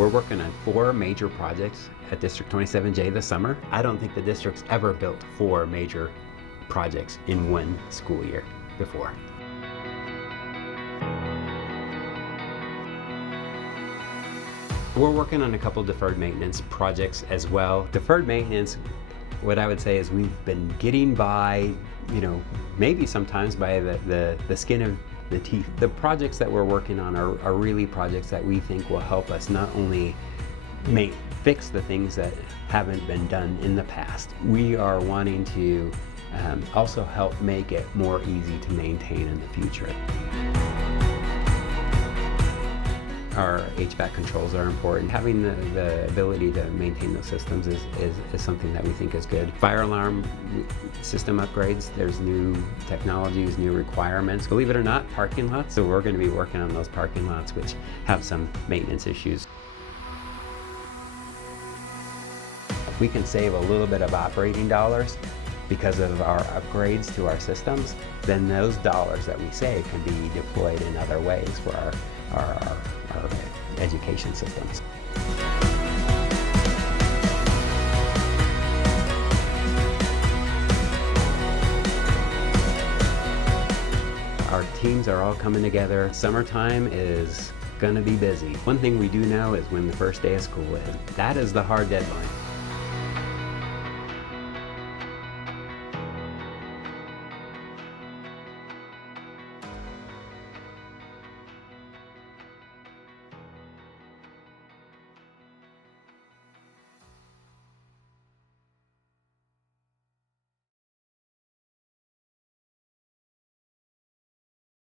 We're working on 4 major projects at District 27J this summer. I don't think the district's ever built 4 major projects in one school year before. We're working on a couple deferred maintenance projects as well. Deferred maintenance, what I would say is we've been getting by, maybe sometimes by the skin of the teeth. The projects that we're working on are really projects that we think will help us not only fix the things that haven't been done in the past. We are wanting to also help make it more easy to maintain in the future. Our HVAC controls are important. Having the ability to maintain those systems is something that we think is good. Fire alarm system upgrades, there's new technologies, new requirements. Believe it or not, parking lots. So we're going to be working on those parking lots which have some maintenance issues. We can save a little bit of operating dollars because of our upgrades to our systems. Then those dollars that we save can be deployed in other ways for our education systems. Our teams are all coming together. Summertime is gonna be busy. One thing we do know is when the first day of school is. That is the hard deadline.